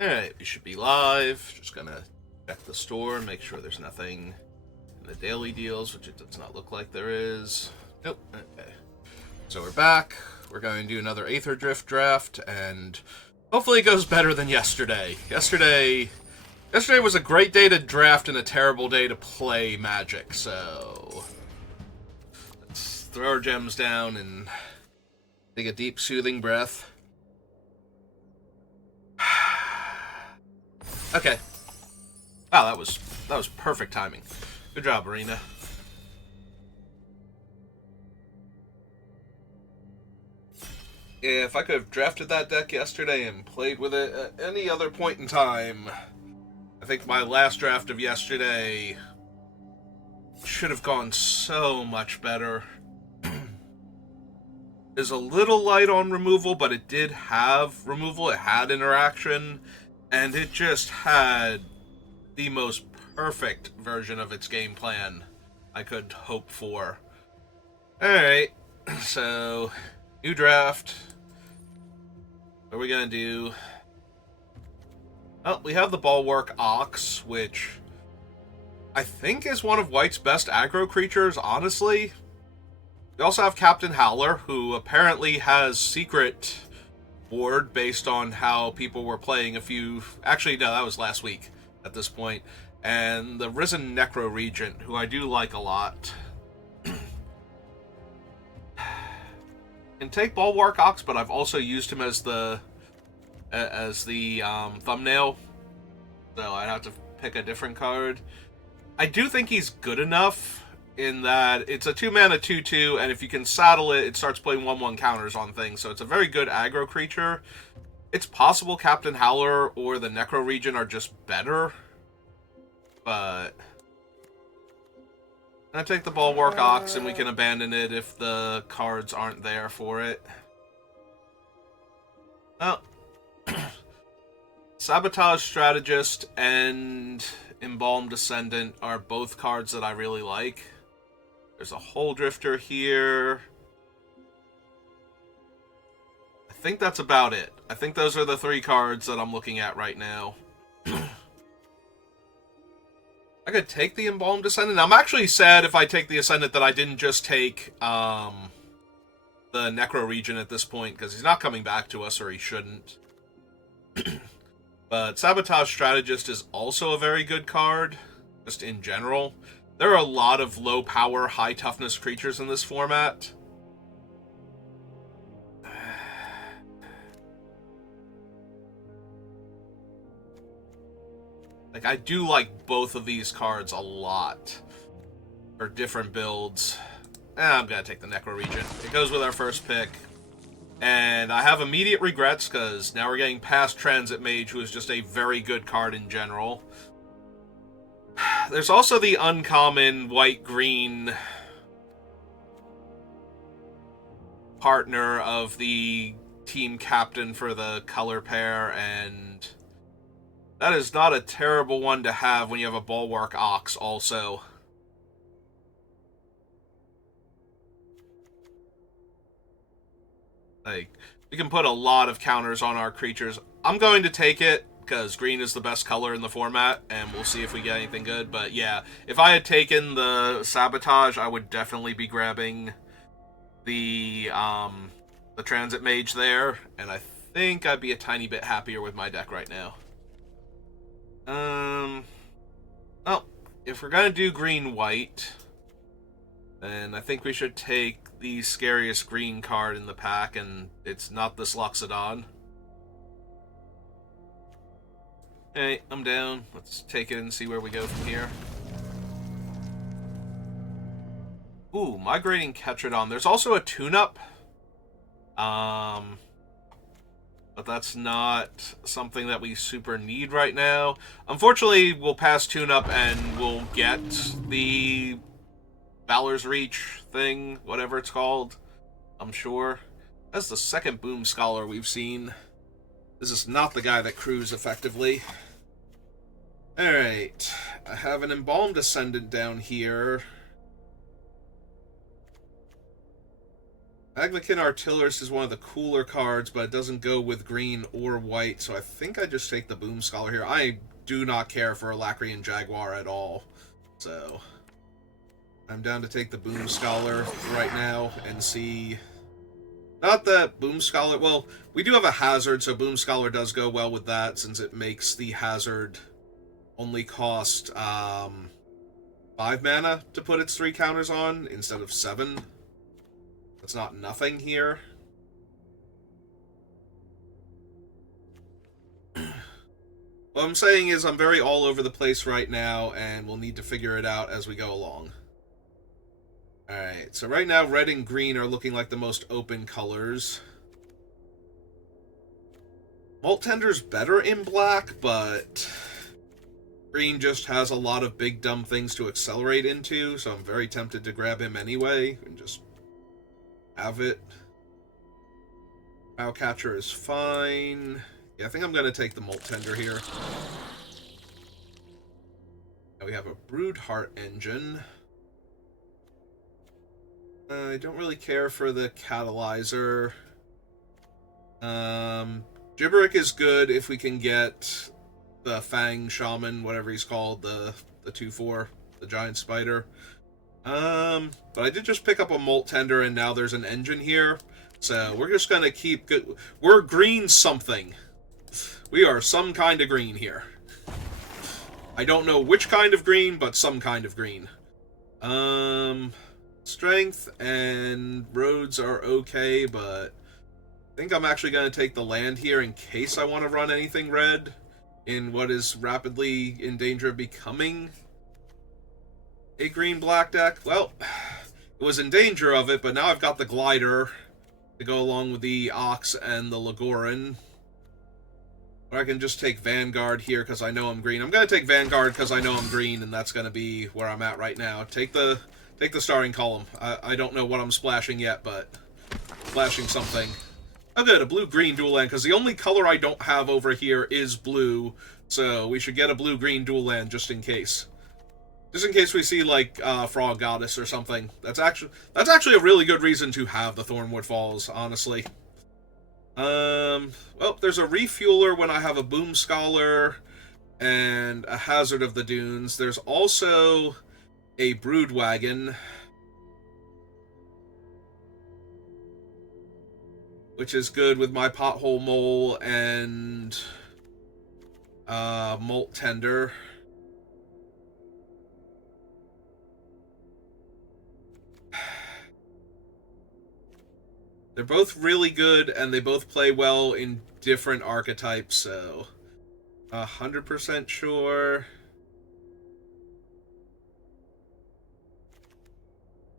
Alright, we should be live. Just gonna check the store, make sure there's nothing in the daily deals, which it does not look like there is. Nope, okay. So we're back. We're going to do another Aetherdrift Draft, and hopefully it goes better than yesterday. Yesterday was a great day to draft and a terrible day to play Magic, so let's throw our gems down and take a deep, soothing breath. Okay. Wow, that was perfect timing. Good job, Arena. If I could have drafted that deck yesterday and played with it at any other point in time, I think my last draft of yesterday should have gone so much better. Is a little light on removal, but it did have removal. It had interaction, and it just had the most perfect version of its game plan I could hope for. Alright, so new draft. What are we gonna do? Well, we have the Bulwark Ox, which I think is one of White's best aggro creatures, honestly. We also have Captain Howler, who apparently has secret board based on how people were playing a few... Actually, no, that was last week at this point. And the Risen Necro Regent, who I do like a lot. Can take Bulwark Ox, but I've also used him as the thumbnail. So I'd have to pick a different card. I do think he's good enough in that it's a 2-mana 2/2, and if you can saddle it, it starts playing 1/1 counters on things, so it's a very good aggro creature. It's possible Captain Howler or the Necro Regent are just better, but I take the Bulwark Ox, and we can abandon it if the cards aren't there for it. Oh. Sabotage Strategist and Embalmed Descendant are both cards that I really like. There's a Hole Drifter here. I think that's about it. I think those are the 3 cards that I'm looking at right now. I could take the Embalmed Descendant. I'm actually sad if I take the Ascendant that I didn't just take the Necro Regent at this point, because he's not coming back to us, or he shouldn't. But Sabotage Strategist is also a very good card, just in general. There are a lot of low-power, high-toughness creatures in this format. Like, I do like both of these cards a lot for different builds. I'm gonna take the Necro Regent. It goes with our first pick. And I have immediate regrets, because now we're getting past Transit Mage, who is just a very good card in general. There's also the uncommon white-green partner of the team captain for the color pair, and that is not a terrible one to have when you have a Bulwark Ox also. Like, we can put a lot of counters on our creatures. I'm going to take it, because green is the best color in the format, and we'll see if we get anything good. But yeah, if I had taken the Sabotage, I would definitely be grabbing the Transit Mage there, and I think I'd be a tiny bit happier with my deck right now. Well, if we're gonna do green-white, then I think we should take the scariest green card in the pack, and it's not this Loxodon. Hey, I'm down. Let's take it and see where we go from here. Ooh, Migrating Ketrodon. There's also a tune-up. But that's not something that we super need right now. Unfortunately, we'll pass tune-up and we'll get the Valor's Reach thing, whatever it's called, I'm sure. That's the second Boom Scholar we've seen. This is not the guy that crews effectively. Alright, I have an Embalmed Ascendant down here. Magnakin Artillerist is one of the cooler cards, but it doesn't go with green or white, so I think I just take the Boom Scholar here. I do not care for a Lacrian Jaguar at all, so I'm down to take the Boom Scholar right now and see... Not that Boom Scholar... Well, we do have a Hazard, so Boom Scholar does go well with that, since it makes the Hazard only cost 5 mana to put its 3 counters on, instead of 7. That's not nothing here. What I'm saying is I'm very all over the place right now, and we'll need to figure it out as we go along. Alright, so right now red and green are looking like the most open colors. Molt Tender's better in black, but green just has a lot of big dumb things to accelerate into, so I'm very tempted to grab him anyway and just have it. Bowcatcher is fine. Yeah, I think I'm going to take the Molt Tender here. Now we have a Broodheart Engine. I don't really care for the Catalyzer. Gibberick is good if we can get the Fang Shaman, whatever he's called, the 2/4, the giant spider. But I did just pick up a Molt Tender, and now there's an engine here. So we're just gonna keep good. We're green something. We are some kind of green here. I don't know which kind of green, but some kind of green. Strength and roads are okay, but I think I'm actually going to take the land here in case I want to run anything red in what is rapidly in danger of becoming a green-black deck. Well, it was in danger of it, but now I've got the Glider to go along with the Ox and the Lagoran. Or I can just take Vanguard here because I know I'm green. I'm going to take Vanguard because I know I'm green, and that's going to be where I'm at right now. Take the Starring Column. I don't know what I'm splashing yet, but splashing something. Oh good, a blue-green dual land, because the only color I don't have over here is blue, so we should get a blue-green dual land just in case. Just in case we see, like, Frog Goddess or something. That's actually a really good reason to have the Thornwood Falls, honestly. Well, there's a Refueler when I have a Boom Scholar and a Hazard of the Dunes. There's also a Brood Wagon, which is good with my Pothole Mole and Molt Tender. They're both really good, and they both play well in different archetypes, so 100% sure. I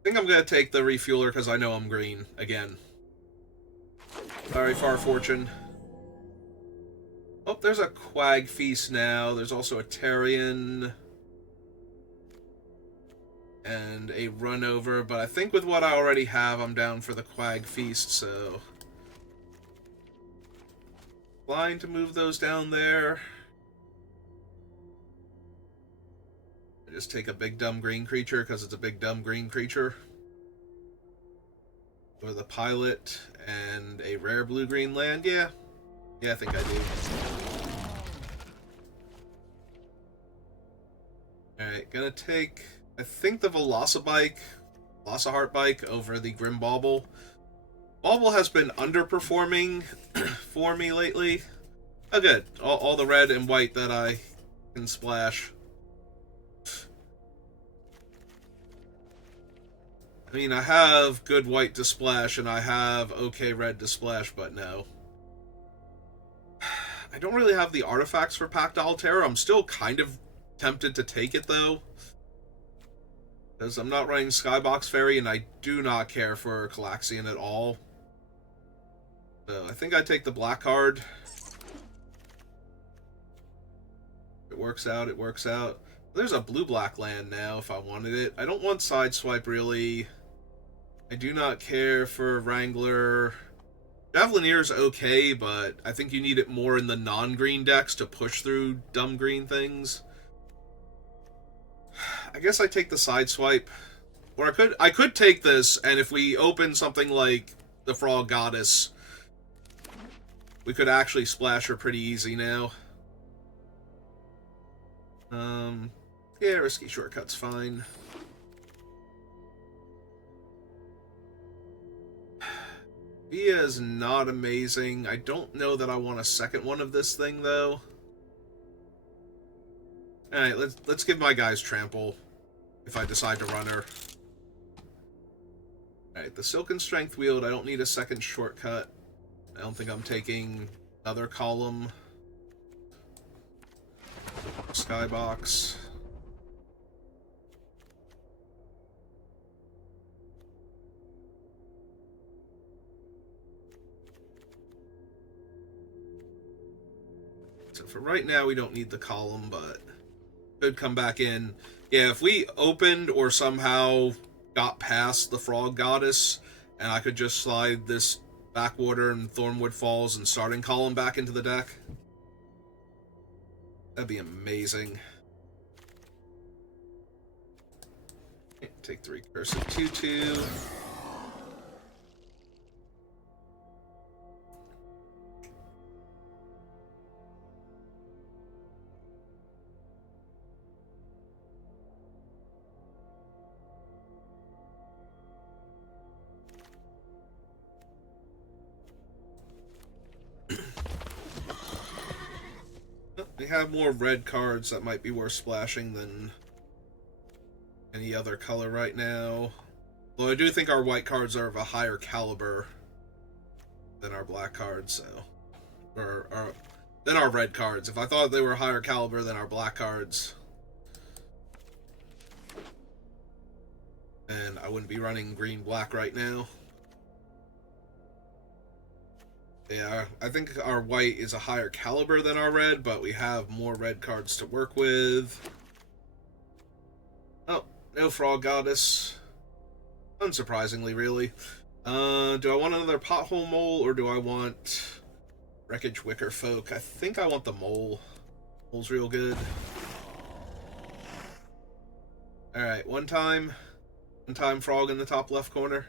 think I'm going to take the Refueler because I know I'm green again. Sorry, Far Fortune. Oh, there's a Quag Feast now. There's also a Tarian. And a Runover, but I think with what I already have, I'm down for the Quag Feast, so... Fine to move those down there. I just take a big dumb green creature, because it's a big dumb green creature. Or the Pilot, and a rare blue-green land, yeah. Yeah, I think I do. Alright, gonna take... I think the Velociheart Bike over the Grim Bauble. Bauble has been underperforming for me lately. Oh good, all the red and white that I can splash. I mean, I have good white to splash, and I have okay red to splash, but no. I don't really have the artifacts for Pact Altera. I'm still kind of tempted to take it, though. Because I'm not running Skybox Fairy, and I do not care for Calaxian at all. So I think I take the black card. If it works out, it works out. There's a blue-black land now, if I wanted it. I don't want Sideswipe, really. I do not care for Wrangler. Javelinier's okay, but I think you need it more in the non-green decks to push through dumb green things. I guess I take the Sideswipe. Or I could take this, and if we open something like the Frog Goddess, we could actually splash her pretty easy now. Yeah, risky shortcut's fine. Via is not amazing. I don't know that I want a second one of this thing, though. Alright, let's give my guys trample if I decide to run her. Alright, the Silken Strength Wield, I don't need a second shortcut. I don't think I'm taking another column. Skybox. So for right now, we don't need the column, but could come back in. Yeah, if we opened or somehow got past the Frog Goddess, and I could just slide this Backwater and Thornwood Falls and starting column back into the deck, that'd be amazing. Okay, take the Recursive 2/2. We have more red cards that might be worth splashing than any other color right now. Though I do think our white cards are of a higher caliber than our black cards, so... Or than our red cards. If I thought they were higher caliber than our black cards, then I wouldn't be running green-black right now. Yeah, I think our white is a higher caliber than our red, but we have more red cards to work with. Oh, no Frog Goddess. Unsurprisingly, really. Do I want another Pothole Mole, or do I want Wreckage Wicker Folk? I think I want the Mole. Mole's real good. Alright, one time Frog in the top left corner.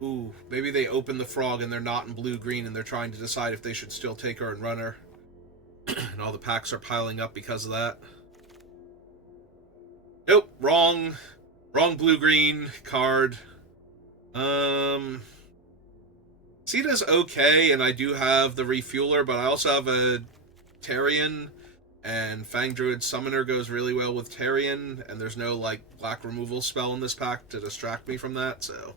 Ooh, maybe they open the Frog and they're not in blue-green and they're trying to decide if they should still take her and run her. And all the packs are piling up because of that. Nope, wrong blue-green card. Sita's okay, and I do have the Refueler, but I also have a Tarion, and Fang Druid Summoner goes really well with Tarion, and there's no, like, black removal spell in this pack to distract me from that, so...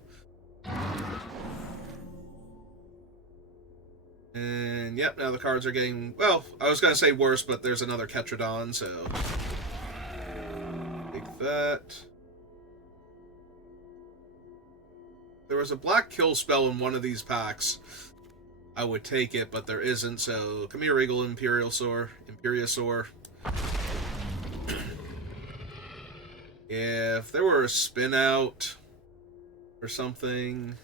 And, yep, now the cards are getting... Well, I was going to say worse, but there's another Ketradon, so... Take that. There was a black kill spell in one of these packs. I would take it, but there isn't, so... Come here, Regal Imperiosaur. Yeah, if there were a spin out or something...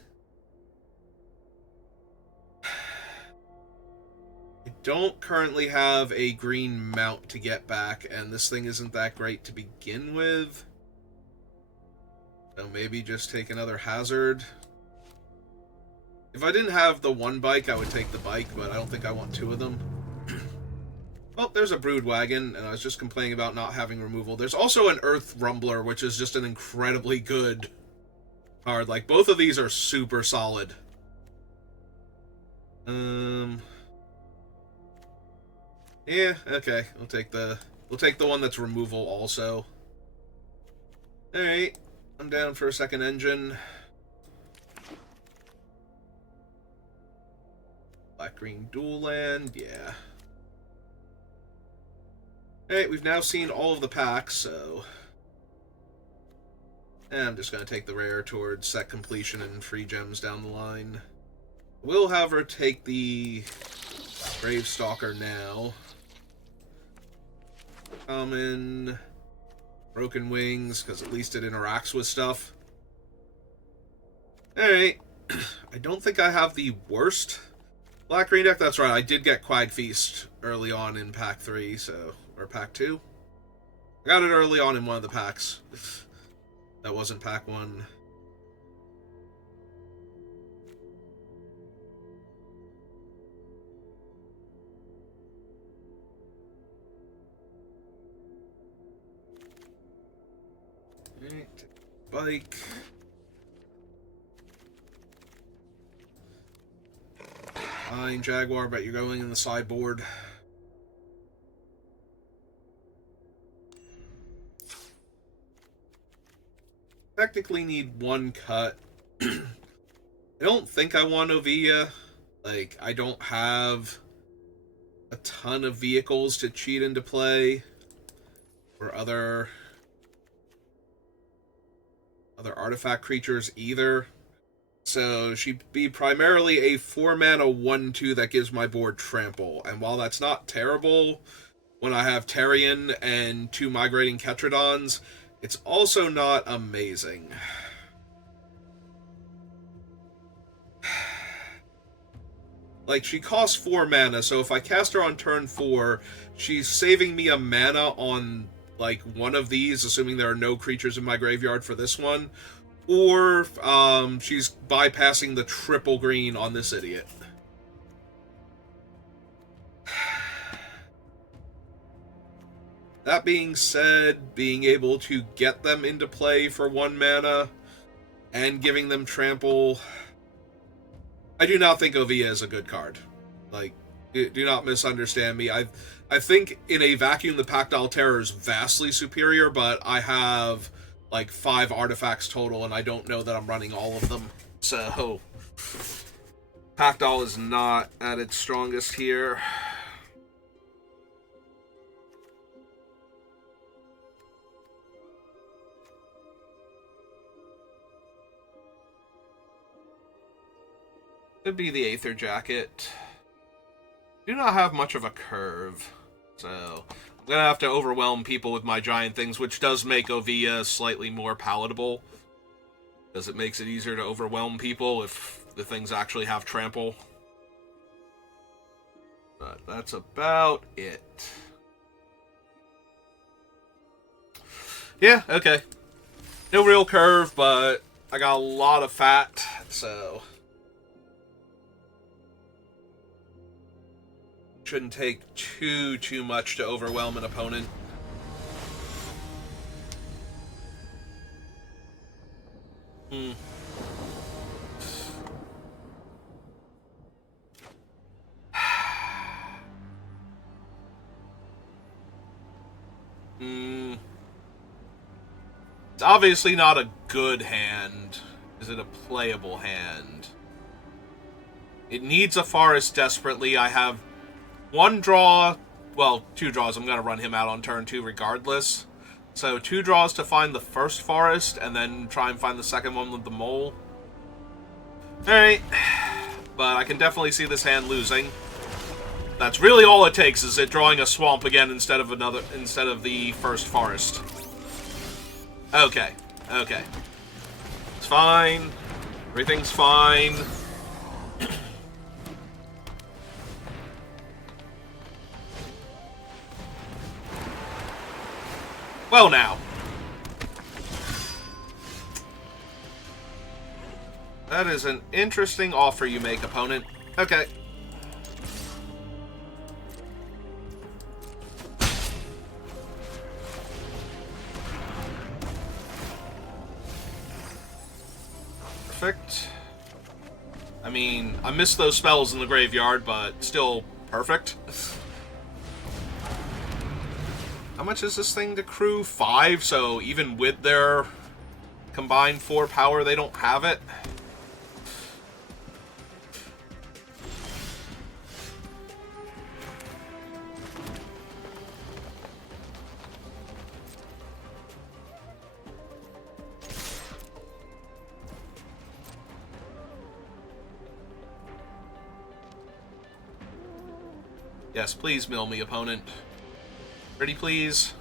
I don't currently have a green mount to get back, and this thing isn't that great to begin with. So maybe just take another hazard. If I didn't have the one bike, I would take the bike, but I don't think I want two of them. Oh, there's a Brood Wagon, and I was just complaining about not having removal. There's also an Earth Rumbler, which is just an incredibly good card. Like, both of these are super solid. Yeah, okay. We'll take the one that's removal also. Alright. I'm down for a second engine. Black-green dual land, yeah. Alright, we've now seen all of the packs, so... And I'm just going to take the rare towards set completion and free gems down the line. We'll have her take the Gravestalker now. Common... Broken Wings, because at least it interacts with stuff. Alright. I don't think I have the worst Black green deck, that's right. I did get Quag Feast early on in pack 3, so. Or pack 2. I got it early on in one of the packs. That wasn't pack 1. Alright. Bike. Fine, Jaguar, but you're going in the sideboard. Technically need one cut. I don't think I want Ovia. Like, I don't have a ton of vehicles to cheat into play. Or other artifact creatures either. So she'd be primarily a 4-mana 1/2 that gives my board trample. And while that's not terrible, when I have Terrian and 2 Migrating Ketrodons, it's also not amazing. Like, she costs 4 mana, so if I cast her on turn 4, she's saving me a mana on, like, one of these, assuming there are no creatures in my graveyard for this one. Or, she's bypassing the triple green on this idiot. That being said, being able to get them into play for 1 mana and giving them trample, I do not think Ovia is a good card. Like, do not misunderstand me. I think in a vacuum the Pactile Terror is vastly superior, but I have like 5 artifacts total, and I don't know that I'm running all of them. So, Pactile is not at its strongest here. Could be the Aether Jacket. Do not have much of a curve, so I'm gonna have to overwhelm people with my giant things, which does make Ovia slightly more palatable, because it makes it easier to overwhelm people if the things actually have trample. But that's about it. Yeah, okay. No real curve, but I got a lot of fat, so shouldn't take too much to overwhelm an opponent. It's obviously not a good hand. Is it a playable hand? It needs a forest desperately. I have 1 draw, well, 2 draws. I'm going to run him out on turn 2 regardless. So 2 draws to find the first forest, and then try and find the second one with the mole. Alright. But I can definitely see this hand losing. That's really all it takes, is it drawing a swamp again instead of the first forest. Okay. Okay. It's fine. Everything's fine. Well, now. That is an interesting offer you make, opponent. Okay. Perfect. I mean, I missed those spells in the graveyard, but still perfect. How much is this thing to crew? 5, so even with their combined 4 power, they don't have it. Yes, please mill me, opponent. Ready, please?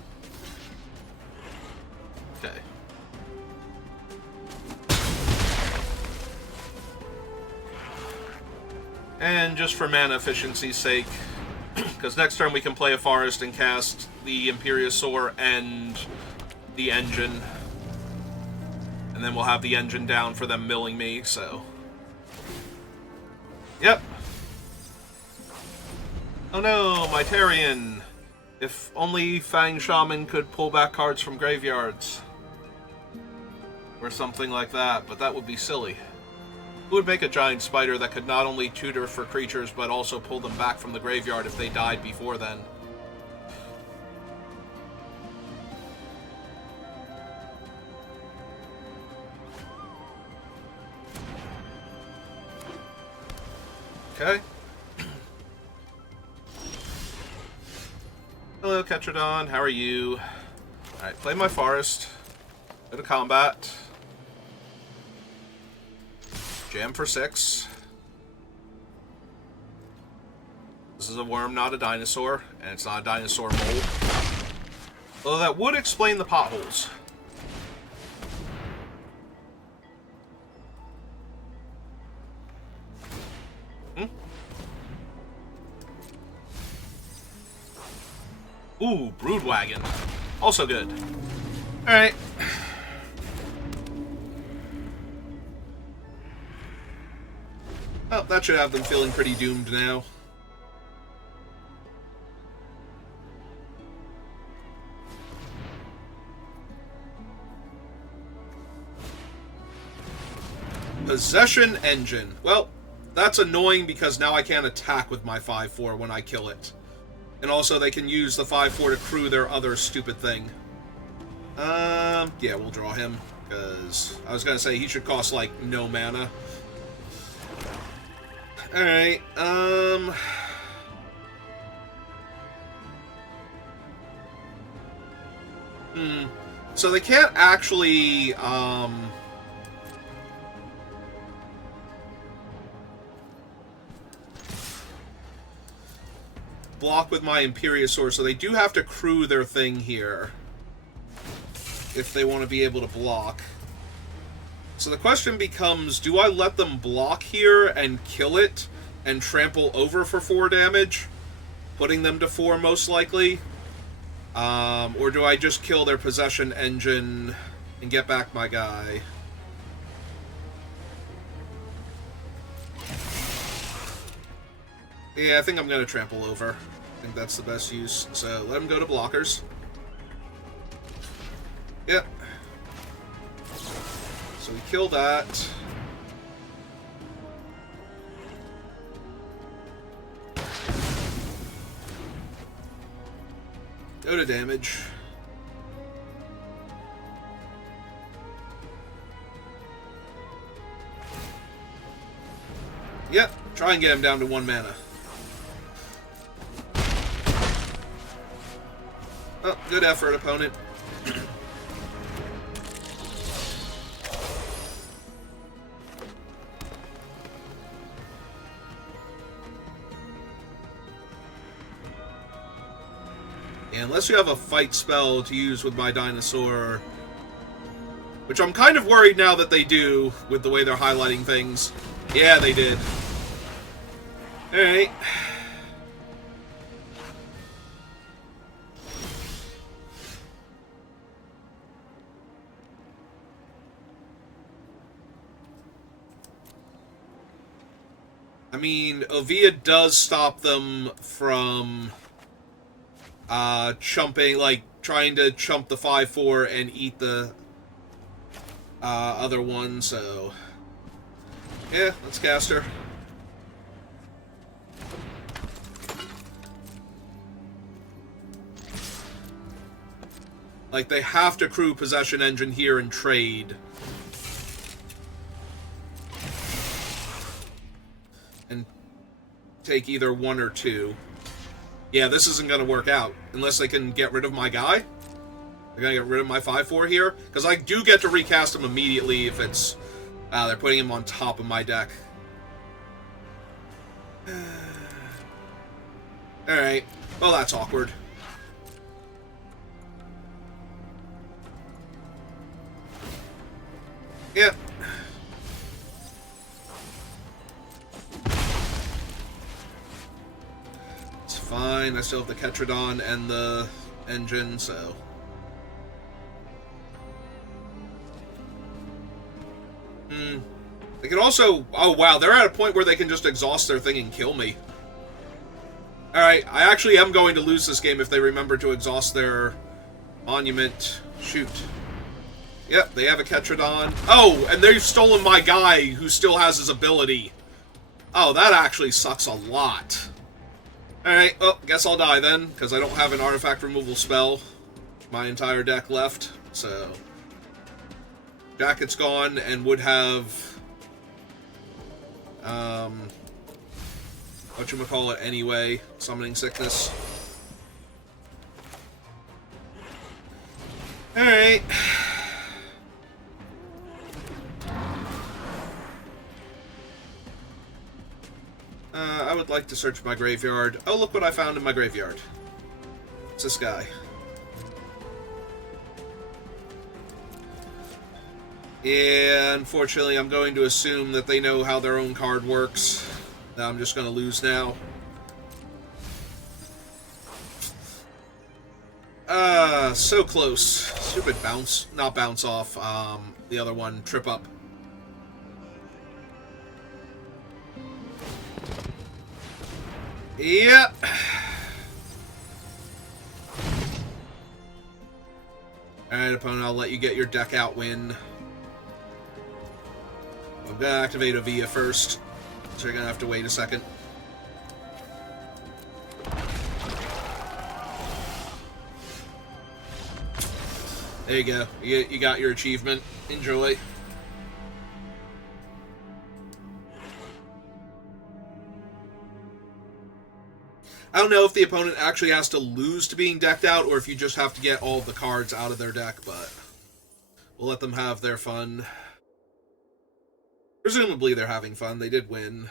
Okay. And just for mana efficiency's sake, because next turn we can play a forest and cast the Imperiosaur and the engine. And then we'll have the engine down for them milling me, so... Yep. Oh no, my Tarian. If only Fang Shaman could pull back cards from graveyards. Or something like that, but that would be silly. Who would make a giant spider that could not only tutor for creatures, but also pull them back from the graveyard if they died before then? Okay. Hello, Ketradon. How are you? Alright, play my forest. Go to combat. Jam for 6. This is a worm, not a dinosaur. And it's not a dinosaur mole. Although that would explain the potholes. Ooh, Broodwagon. Also good. Alright. Oh, that should have them feeling pretty doomed now. Possession Engine. Well, that's annoying because now I can't attack with my 5/4 when I kill it. And also they can use the 5/4 to crew their other stupid thing. Yeah, we'll draw him. Because I was going to say he should cost, like, no mana. Alright, So they can't actually, block with my Imperiosaur, so they do have to crew their thing here if they want to be able to block. So the question becomes, do I let them block here and kill it and trample over for 4 damage, putting them to 4 most likely? Or do I just kill their Possession Engine and get back my guy? Yeah, I think I'm going to trample over. I think that's the best use. So let him go to blockers. Yep. So we kill that. Go to damage. Yep. Try and get him down to 1 mana. Oh, good effort, opponent. Unless you have a fight spell to use with my dinosaur, which I'm kind of worried now that they do with the way they're highlighting things. Yeah, they did. Alright. I mean, Ovia does stop them from chumping, like, trying to chump the 5/4 and eat the other one, so yeah, let's cast her. Like, they have to crew Possession Engine here and trade. And take either 1 or 2. Yeah, this isn't going to work out. Unless they can get rid of my guy. They're going to get rid of my 5/4 here. Because I do get to recast him immediately if it's... they're putting him on top of my deck. Alright. Well, that's awkward. Yep. fine. I still have the Ketrodon and the engine, so... They can also... Oh, wow, they're at a point where they can just exhaust their thing and kill me. Alright, I actually am going to lose this game if they remember to exhaust their monument. Shoot. Yep, they have a Ketrodon. Oh, and they've stolen my guy who still has his ability. Oh, that actually sucks a lot. Alright, well, guess I'll die then, because I don't have an artifact removal spell. My entire deck left, so... Jacket's gone, and would have... whatchamacallit anyway. Summoning Sickness. Alright. I would like to search my graveyard. Oh, look what I found in my graveyard. It's this guy. Yeah, unfortunately, I'm going to assume that they know how their own card works. Now I'm just going to lose now. So close. Stupid bounce. Not bounce off. The other one, trip up. Yep. Alright, opponent, I'll let you get your deck out win. I'm gonna activate a Via first, so you're gonna have to wait a second. There you go. You got your achievement. Enjoy. I don't know if the opponent actually has to lose to being decked out, or if you just have to get all the cards out of their deck, but we'll let them have their fun. Presumably they're having fun. They did win.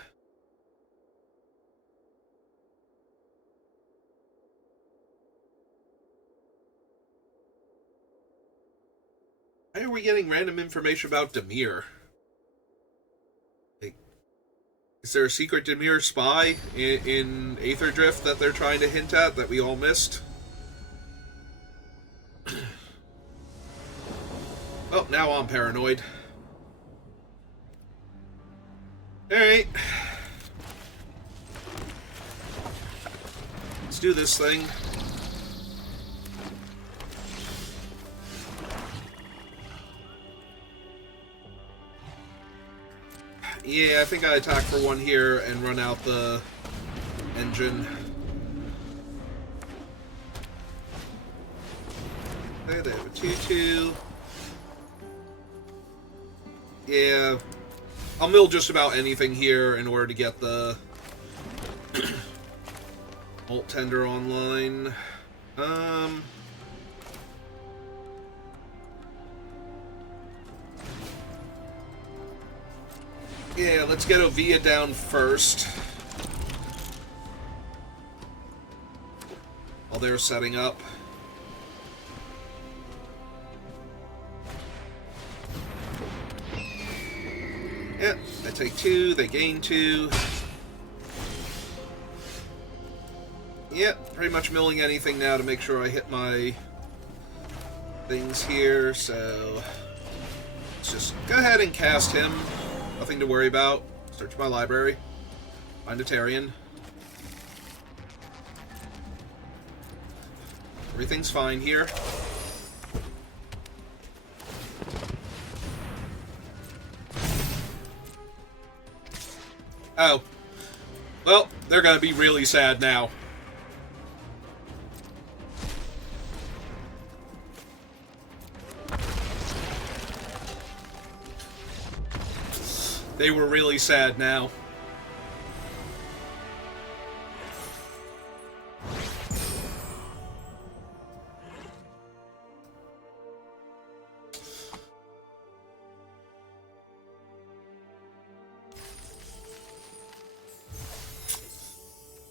Why are we getting random information about Dimir? Like, is there a secret Dimir spy in Aetherdrift that they're trying to hint at that we all missed? Oh, now I'm paranoid. Alright. Let's do this thing. Yeah, I think I attack for one here and run out the engine. Okay, they have a 2-2. Yeah, I'll mill just about anything here in order to get the Bolt Tender online. Yeah, let's get Ovia down first. While they're setting up. Yeah, I take 2, they gain 2. Yep, pretty much milling anything now to make sure I hit my things here, so let's just go ahead and cast him. Nothing to worry about. Search my library. Find a Tarian. Everything's fine here. Oh. Well, they're gonna be really sad now. They were really sad now.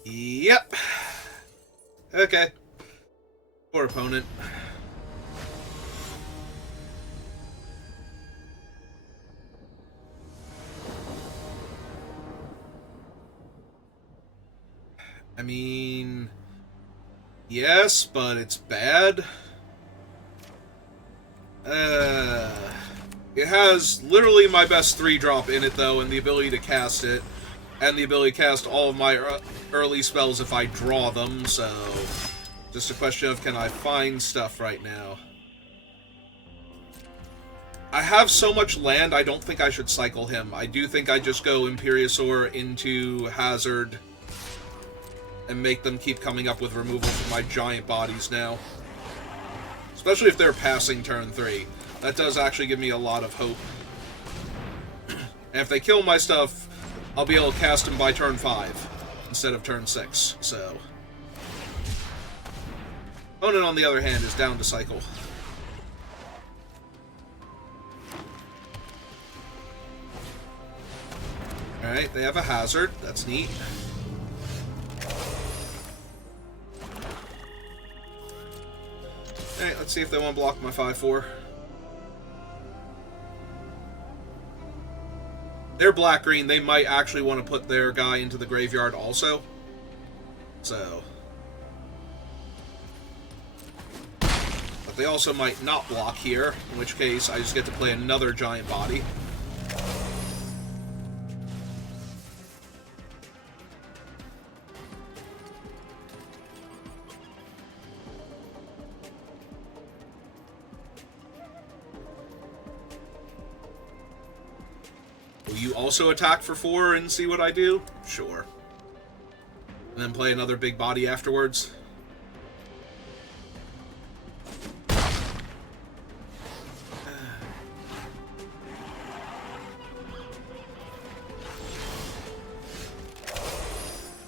Yep. Okay. Poor opponent. I mean, Yes, but it's bad. It has literally my best 3-drop in it, though, and the ability to cast it, and the ability to cast all of my early spells if I draw them, so just a question of can I find stuff right now. I have so much land, I don't think I should cycle him. I do think I just go Imperiosaur into Hazard and make them keep coming up with removal from my giant bodies now. Especially if they're passing turn 3. That does actually give me a lot of hope. And if they kill my stuff, I'll be able to cast them by turn 5 instead of turn 6, so. Opponent, on the other hand, is down to cycle. Alright, they have a Hazard. That's neat. Alright, let's see if they want to block my 5-4. They're black-green. They might actually want to put their guy into the graveyard also. So. But they also might not block here, in which case I just get to play another giant body. Will you also attack for 4 and see what I do? Sure. And then play another big body afterwards?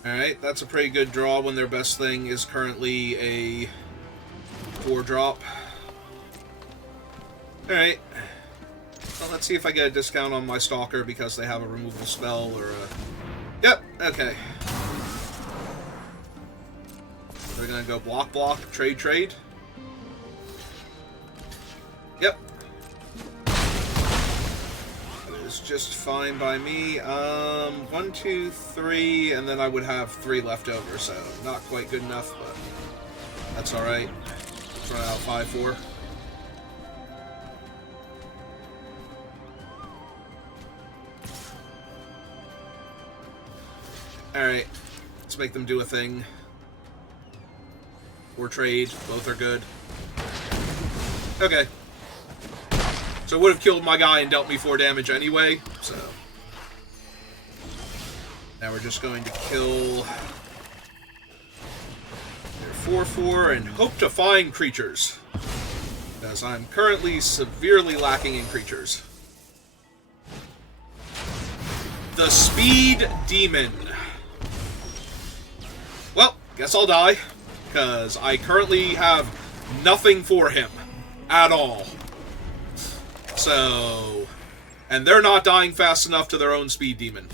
Alright, that's a pretty good draw when their best thing is currently a 4-drop. Alright. Well, let's see if I get a discount on my Stalker because they have a removal spell or a... Yep, okay. They're gonna go block, trade. Yep. That is just fine by me. 1, 2, 3, and then I would have 3 left over, so not quite good enough, but that's alright. Let's run out 5-4. Alright, let's make them do a thing. Or trade, both are good. Okay. So it would have killed my guy and dealt me 4 damage anyway, so. Now we're just going to kill their 4-4 and hope to find creatures. Because I'm currently severely lacking in creatures. The Speed Demon. Well, guess I'll die, because I currently have nothing for him at all. So, and they're not dying fast enough to their own Speed Demon.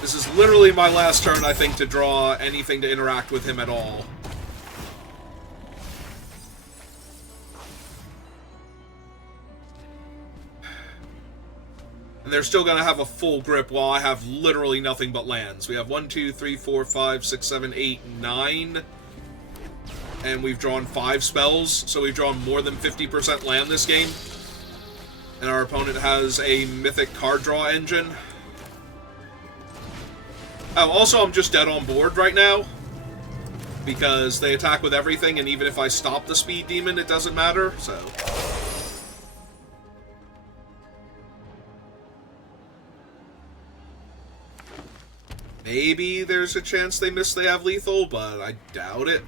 This is literally my last turn, I think, to draw anything to interact with him at all. And they're still going to have a full grip while I have literally nothing but lands. We have 1, 2, 3, 4, 5, 6, 7, 8, 9. And we've drawn 5 spells, so we've drawn more than 50% land this game. And our opponent has a mythic card draw engine. Oh, also I'm just dead on board right now. Because they attack with everything, and even if I stop the Speed Demon, it doesn't matter, so... Maybe there's a chance they have lethal, but I doubt it.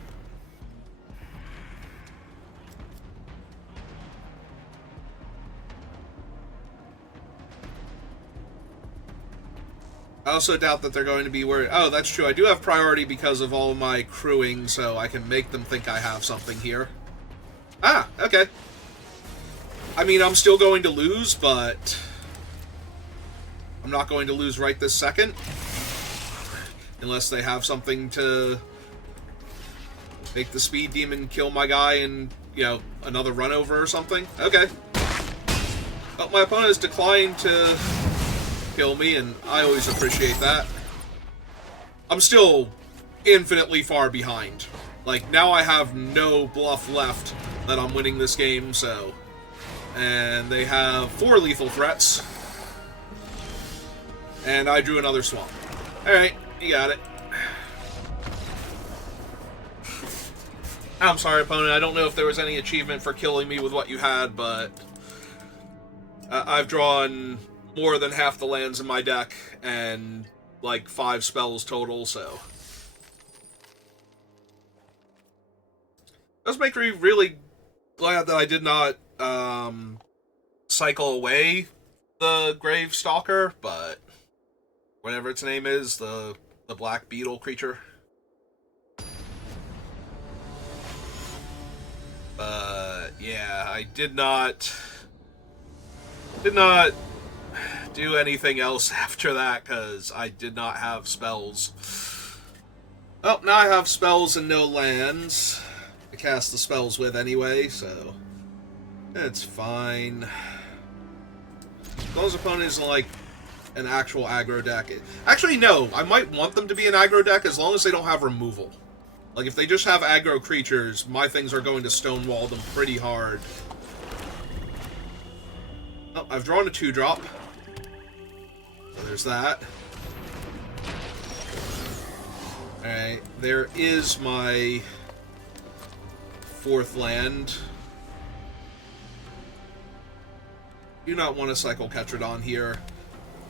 I also doubt that they're going to be worried. Oh, that's true. I do have priority because of all my crewing, so I can make them think I have something here. Ah, okay. I mean, I'm still going to lose, but I'm not going to lose right this second. Unless they have something to make the Speed Demon kill my guy and, you know, another run over or something. Okay. But my opponent has declined to kill me, and I always appreciate that. I'm still infinitely far behind. Like, now I have no bluff left that I'm winning this game, so... And they have 4 lethal threats. And I drew another swamp. Alright, you got it. I'm sorry, opponent. I don't know if there was any achievement for killing me with what you had, but... I've drawn more than half the lands in my deck, and like 5 spells total, so... It does make me really glad that I did not cycle away the Grave Stalker, but whatever its name is, the black beetle creature. But yeah, I did not do anything else after that because I did not have spells. Oh, now I have spells and no lands to cast the spells with anyway, so it's fine. As long as the opponent isn't like an actual aggro deck. Actually, no, I might want them to be an aggro deck as long as they don't have removal. Like, if they just have aggro creatures, my things are going to stonewall them pretty hard. Oh, I've drawn a 2-drop. So there's that. Alright, there is my 4th land. Do not want to cycle Ketradon here.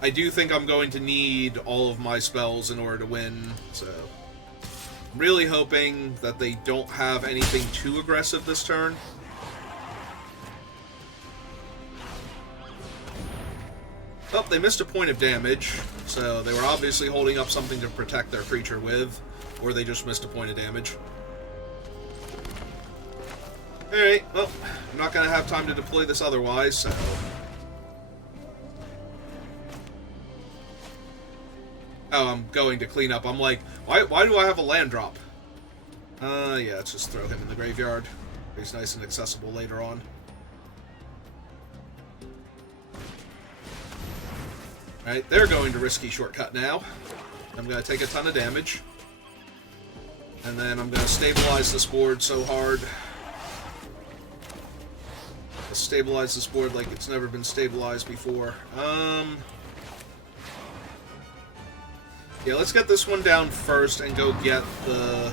I do think I'm going to need all of my spells in order to win, so... I'm really hoping that they don't have anything too aggressive this turn. Oh, they missed a point of damage, so they were obviously holding up something to protect their creature with, or they just missed a point of damage. Alright, well, I'm not going to have time to deploy this otherwise, so... Oh, I'm going to clean up. I'm like, why do I have a land drop? Yeah, let's just throw him in the graveyard. He's nice and accessible later on. Alright, they're going to risky shortcut now. I'm going to take a ton of damage. And then I'm going to stabilize this board so hard. I'll stabilize this board like it's never been stabilized before. Yeah, let's get this one down first and go get the...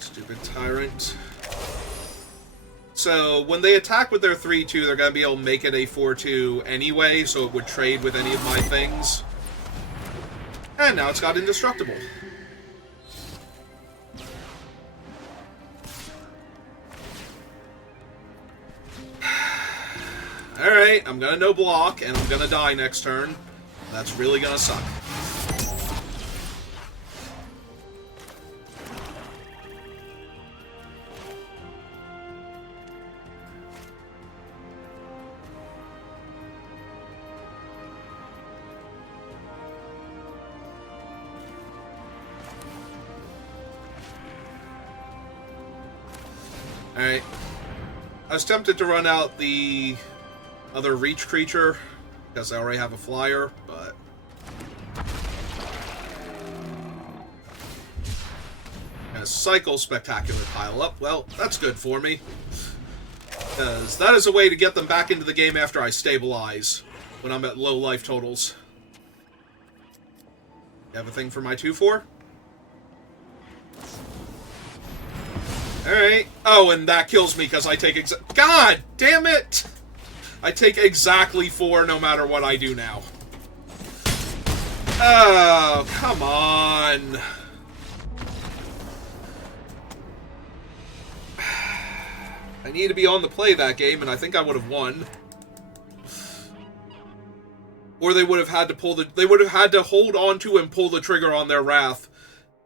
Stupid Tyrant. So, when they attack with their 3-2, they're going to be able to make it a 4-2 anyway, so it would trade with any of my things. And now it's got Indestructible. Alright, I'm going to no block, and I'm going to die next turn. That's really gonna suck. Alright. I was tempted to run out the other reach creature, because I already have a flyer, but... And a cycle spectacular pile up. Well, that's good for me. Because that is a way to get them back into the game after I stabilize, when I'm at low life totals. You have a thing for my 2-4? Alright. Oh, and that kills me because I take God damn it! I take exactly 4 no matter what I do now. Oh, come on. I need to be on the play that game, and I think I would have won. Or they would have had to pull the... They would have had to hold on to and pull the trigger on their Wrath,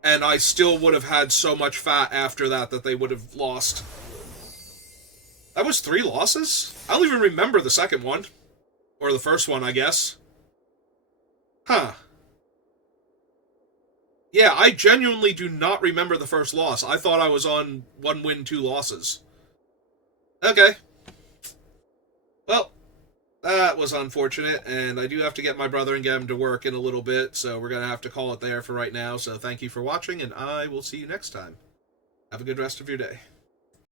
and I still would have had so much fat after that that they would have lost. That was 3 losses? I don't even remember the second one. Or the first one, I guess. Huh. Yeah, I genuinely do not remember the first loss. I thought I was on 1 win, 2 losses. Okay. Well, that was unfortunate, and I do have to get my brother and get him to work in a little bit, so we're going to have to call it there for right now. So thank you for watching, and I will see you next time. Have a good rest of your day.